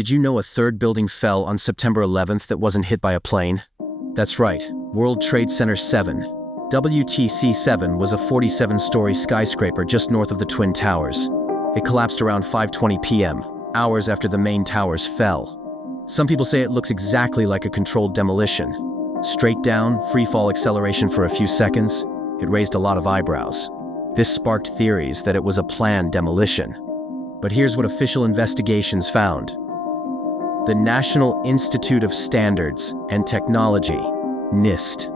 Did you know a third building fell on September 11th that wasn't hit by a plane? That's right, World Trade Center 7. WTC 7 was a 47-story skyscraper just north of the Twin Towers. It collapsed around 5:20 p.m., hours after the main towers fell. Some people say it looks exactly like a controlled demolition. Straight down, free-fall acceleration for a few seconds. It raised a lot of eyebrows. This sparked theories that it was a planned demolition. But here's what official investigations found. The National Institute of Standards and Technology, NIST,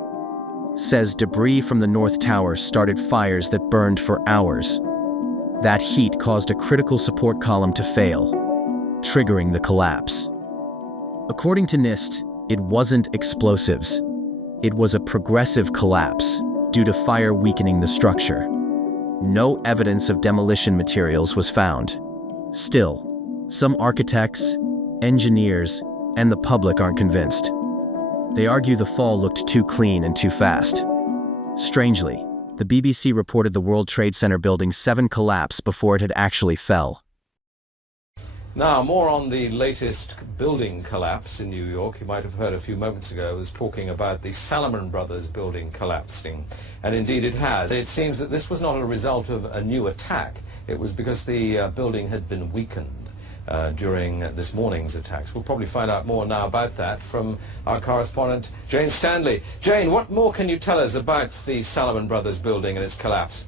says debris from the North Tower started fires that burned for hours. That heat caused a critical support column to fail, triggering the collapse. According to NIST, it wasn't explosives. It was a progressive collapse due to fire weakening the structure. No evidence of demolition materials was found. Still, some architects, engineers, and the public aren't convinced. They argue the fall looked too clean and too fast. Strangely, the BBC reported the World Trade Center Building 7 collapse before it had actually fell. Now, more on the latest building collapse in New York. You might have heard a few moments ago I was talking about the Salomon Brothers building collapsing. And indeed it has. It seems that this was not a result of a new attack. It was because the building had been weakened during this morning's attacks. We'll probably find out more now about that from our correspondent Jane Stanley. Jane, what more can you tell us about the Salomon Brothers building and its collapse?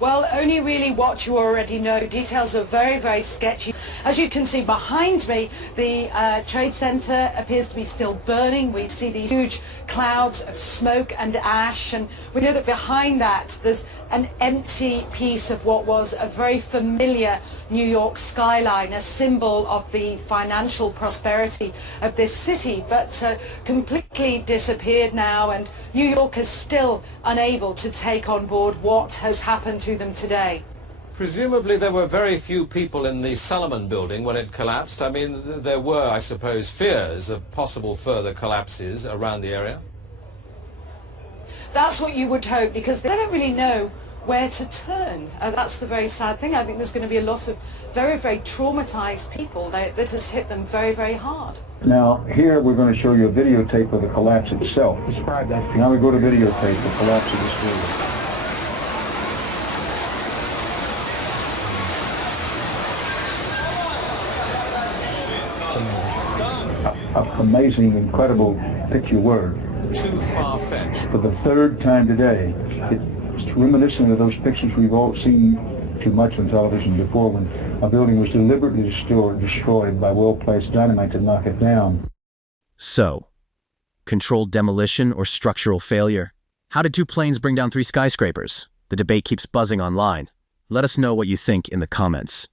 Well, only really what you already know. Details are very, very sketchy. As you can see behind me, the Trade Center appears to be still burning. We see these huge clouds of smoke and ash, and we know that behind that there's an empty piece of what was a very familiar New York skyline, a symbol of the financial prosperity of this city, but completely disappeared now, and New York is still unable to take on board what has happened to them today. Presumably there were very few people in the Salomon building when it collapsed. I mean, there were, I suppose, fears of possible further collapses around the area. That's what you would hope, because they don't really know where to turn. That's the very sad thing. I think there's going to be a lot of very, very traumatized people that has hit them very, very hard. Now, here we're going to show you a videotape of the collapse itself. Describe that. Now we go to videotape, the collapse of this building. Amazing, incredible picture word. Too far-fetched. For the third time today, it's reminiscent of those pictures we've all seen too much on television before, when a building was deliberately destroyed by well-placed dynamite to knock it down. So, controlled demolition or structural failure? How did two planes bring down 3 skyscrapers? The debate keeps buzzing online. Let us know what you think in the comments.